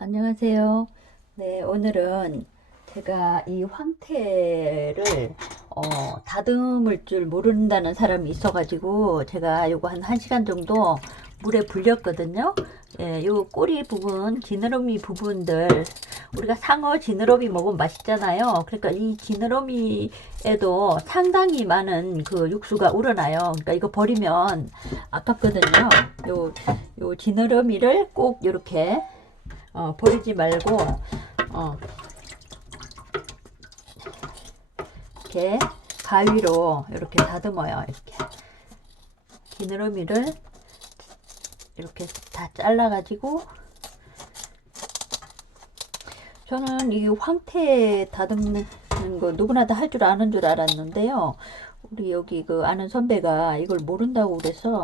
안녕하세요. 네, 오늘은 제가 이 황태를 어, 다듬을 줄 모른다는 사람이 있어가지고 제가 요거 한 1시간 정도 물에 불렸거든요. 예, 요 꼬리 부분, 지느러미 부분들 우리가 상어 지느러미 먹으면 맛있잖아요. 그러니까 이 지느러미에도 상당히 많은 그 육수가 우러나요. 그러니까 이거 버리면 아깝거든요. 요, 요 지느러미를 꼭 이렇게 어, 버리지 말고 어, 이렇게 가위로 이렇게 다듬어요. 이렇게 지느러미를 이렇게 다 잘라가지고 저는 이 황태 다듬는 거 누구나 다 할 줄 아는 줄 알았는데요. 우리 여기 그 아는 선배가 이걸 모른다고 그래서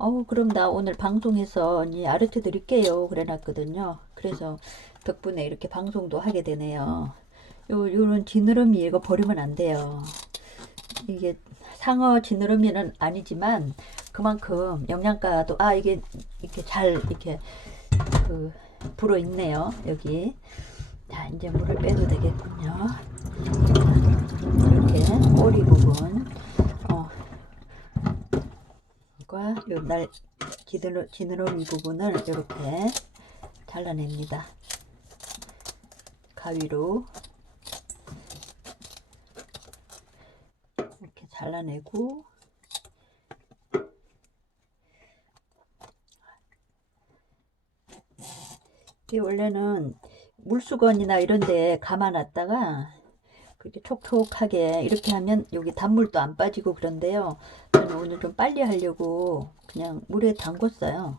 어우 그럼 나 오늘 방송에서 언니 아르트 드릴게요. 그래 놨거든요. 그래서 덕분에 이렇게 방송도 하게 되네요. 요 요런 지느러미 이거 버리면 안 돼요. 이게 상어 지느러미는 아니지만 그만큼 영양가도 아 이게 이렇게 잘 이렇게 그 불어 있네요 여기. 자 이제 물을 빼도 되겠군요. 이렇게 꼬리 부분 어, 과 요날 지느러, 지느러미 부분을 이렇게 잘라냅니다. 가위로 이렇게 잘라내고 이 원래는 물수건이나 이런 데 감아놨다가 그렇게 촉촉하게 이렇게 하면 여기 단물도 안 빠지고 그런데요. 저는 오늘 좀 빨리 하려고 그냥 물에 담궜어요.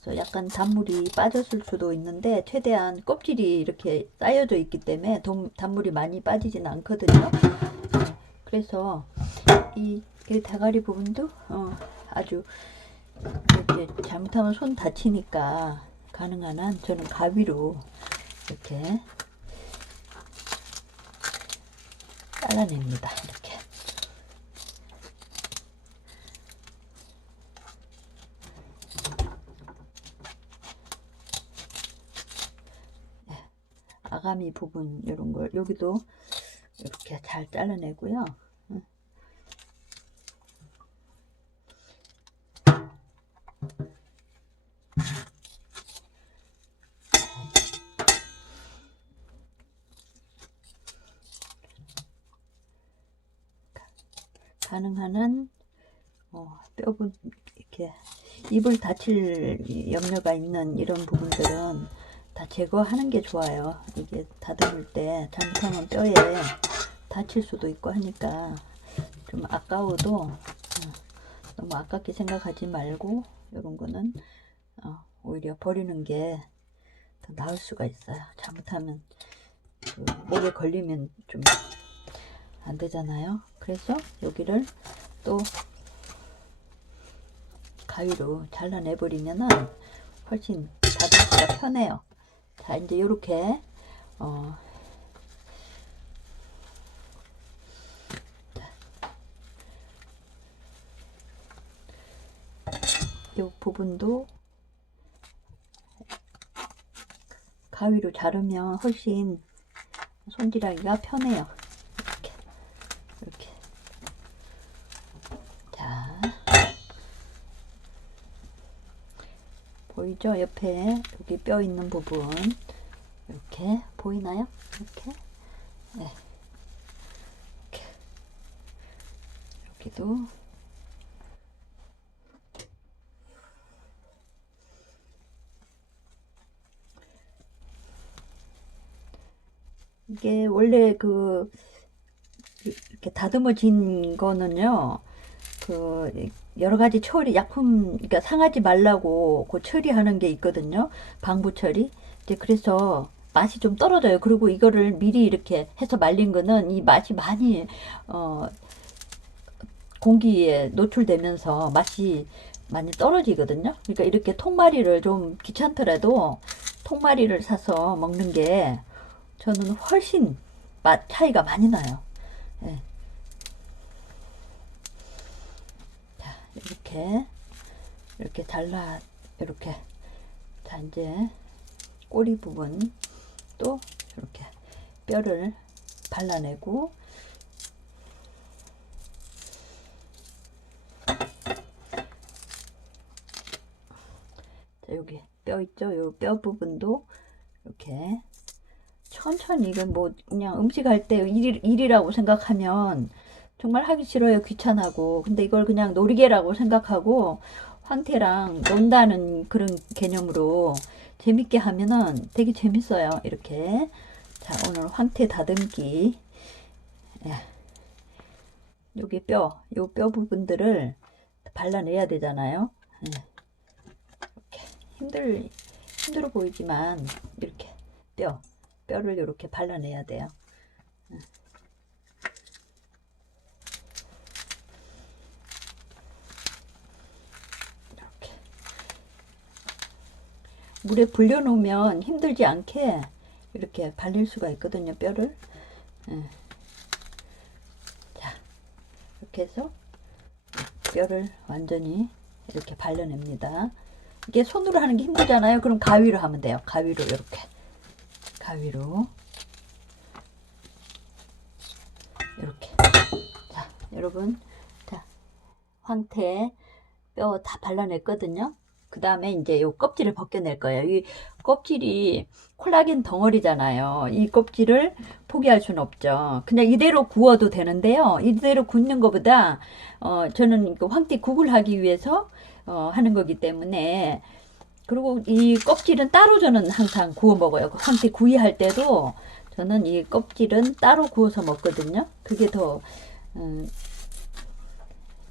그래서 약간 단물이 빠졌을 수도 있는데 최대한 껍질이 이렇게 쌓여져 있기 때문에 동, 단물이 많이 빠지진 않거든요. 그래서 이, 이 대가리 부분도 어, 아주 이렇게 잘못하면 손 다치니까 가능한 한 저는 가위로 이렇게 잘라냅니다. 이렇게. 네, 아가미 부분 이런 걸 여기도 이렇게 잘 잘라내고요. 가능한 한 어, 뼈분 이렇게 입을 다칠 염려가 있는 이런 부분들은 다 제거하는 게 좋아요. 이게 다듬을 때 잘못하면 뼈에 다칠 수도 있고 하니까 좀 아까워도 어, 너무 아깝게 생각하지 말고 이런 거는 어, 오히려 버리는 게 더 나을 수가 있어요. 잘못하면 그 목에 걸리면 좀 안 되잖아요. 그래서 여기를 또 가위로 잘라내 버리면은 훨씬 다듬기가 편해요. 자 이제 이렇게 어, 이 부분도 가위로 자르면 훨씬 손질하기가 편해요. 이렇게 이렇게 자 보이죠? 옆에 여기 뼈 있는 부분 이렇게 보이나요? 이렇게 네. 이렇게 여기도 이게 원래 그 이렇게 다듬어진 거는요. 그 여러 가지 처리 약품 그러니까 상하지 말라고 그 처리하는 게 있거든요. 방부 처리. 이제 그래서 맛이 좀 떨어져요. 그리고 이거를 미리 이렇게 해서 말린 거는 이 맛이 많이 어 공기에 노출되면서 맛이 많이 떨어지거든요. 그러니까 이렇게 통마리를 좀 귀찮더라도 통마리를 사서 먹는 게 저는 훨씬 맛 차이가 많이 나요. 예. 이렇게, 이렇게 잘라, 이렇게. 자, 이제 꼬리 부분 또 이렇게 뼈를 발라내고 자, 여기 뼈 있죠? 요 뼈 부분도 이렇게 천천히 이건 뭐 그냥 음식 할 때 일, 일이라고 생각하면 정말 하기 싫어요. 귀찮하고. 근데 이걸 그냥 놀이개라고 생각하고 황태랑 논다는 그런 개념으로 재밌게 하면은 되게 재밌어요. 이렇게. 자 오늘 황태 다듬기. 예. 여기 뼈, 요 뼈 부분들을 발라내야 되잖아요. 예. 이렇게. 힘들 힘들어 보이지만 이렇게 뼈 뼈를 이렇게 발라내야 돼요. 이렇게 물에 불려 놓으면 힘들지 않게 이렇게 발릴 수가 있거든요. 뼈를. 예. 자, 이렇게 해서 뼈를 완전히 이렇게 발라냅니다. 이게 손으로 하는 게 힘들잖아요. 그럼 가위로 하면 돼요. 가위로 이렇게. 가위로 이렇게 자 여러분 자 황태 뼈 다 발라냈거든요 그 다음에 이제 요 껍질을 벗겨낼 거예요. 이 껍질이 콜라겐 덩어리잖아요. 이 껍질을 포기할 수는 없죠. 그냥 이대로 구워도 되는데요. 이대로 굽는 것보다 어 저는 그 황태 국을 하기 위해서 어 하는 거기 때문에. 그리고 이 껍질은 따로 저는 항상 구워 먹어요. 그 황태 구이 할 때도 저는 이 껍질은 따로 구워서 먹거든요. 그게 더 음,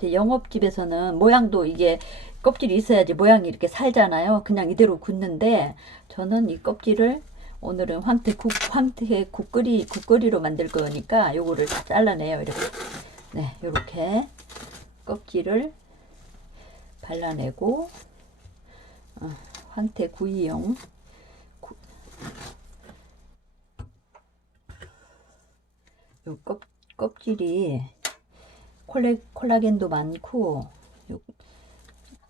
영업집에서는 모양도 이게 껍질이 있어야지 모양이 이렇게 살잖아요. 그냥 이대로 굽는데 저는 이 껍질을 오늘은 황태 국 황태 국거리 국거리로 만들 거니까 요거를 다 잘라내요. 이렇게 네, 요렇게 껍질을 발라내고 어, 황태 구이용 구, 요 껍, 껍질이 콜레, 콜라겐도 많고 요,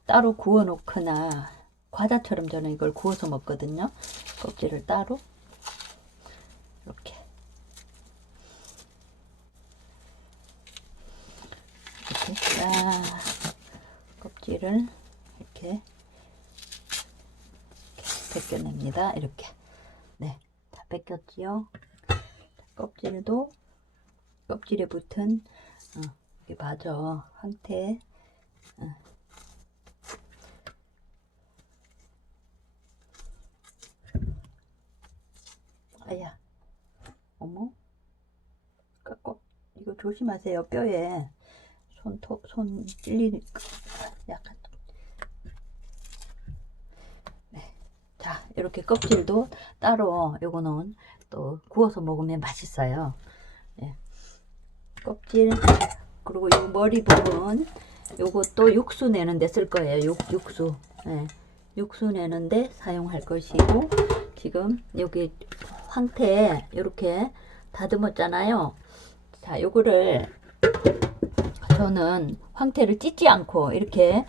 따로 구워 놓거나 과자처럼 저는 이걸 구워서 먹거든요 껍질을 따로 이렇게 이렇게 싹 껍질을 이렇게 벗겨냅니다. 이렇게. 네. 다 벗겼지요. 껍질도 껍질에 붙은 어, 이게 맞아. 황태. 어. 아야. 어머. 깎고 이거 조심하세요. 뼈에 손톱 손 찔리니까 약간 자 이렇게 껍질도 따로 요거는 또 구워서 먹으면 맛있어요 예. 껍질 그리고 이 머리 부분 요것도 육수 내는데 쓸 거예요 육, 육수 예. 육수 내는데 사용할 것이고 지금 여기 황태 이렇게 다듬었잖아요. 자 요거를 저는 황태를 찢지 않고 이렇게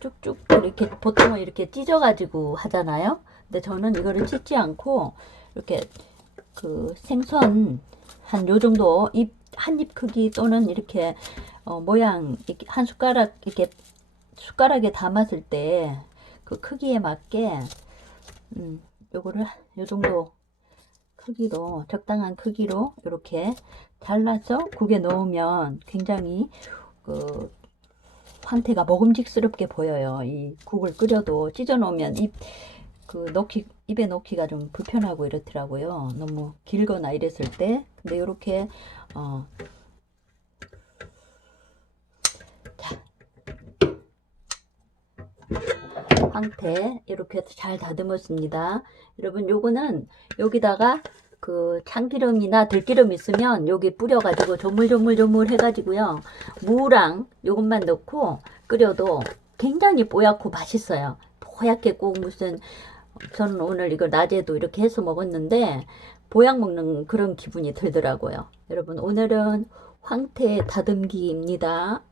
쭉쭉 이렇게 보통은 이렇게 찢어 가지고 하잖아요. 근데 저는 이거를 찢지 않고 이렇게 그 생선 한 요 정도 입 한 입 크기 또는 이렇게 어, 모양 이렇게 한 숟가락 이렇게 숟가락에 담았을 때 그 크기에 맞게 음, 요거를 요 정도 크기로 적당한 크기로 이렇게 잘라서 국에 넣으면 굉장히 그 황태가 먹음직스럽게 보여요. 이 국을 끓여도 찢어 놓으면 입 그 넣기 입에 넣기가 좀 불편하고 이렇더라고요. 너무 길거나 이랬을 때. 근데 이렇게 어 황태 이렇게 잘 다듬었습니다. 여러분 요거는 여기다가 그 참기름이나 들기름 있으면 여기 뿌려가지고 조물조물조물 해가지고요. 무랑 요것만 넣고 끓여도 굉장히 뽀얗고 맛있어요. 뽀얗게 꼭 무슨 저는 오늘 이거 낮에도 이렇게 해서 먹었는데 보약 먹는 그런 기분이 들더라고요. 여러분 오늘은 황태 다듬기입니다.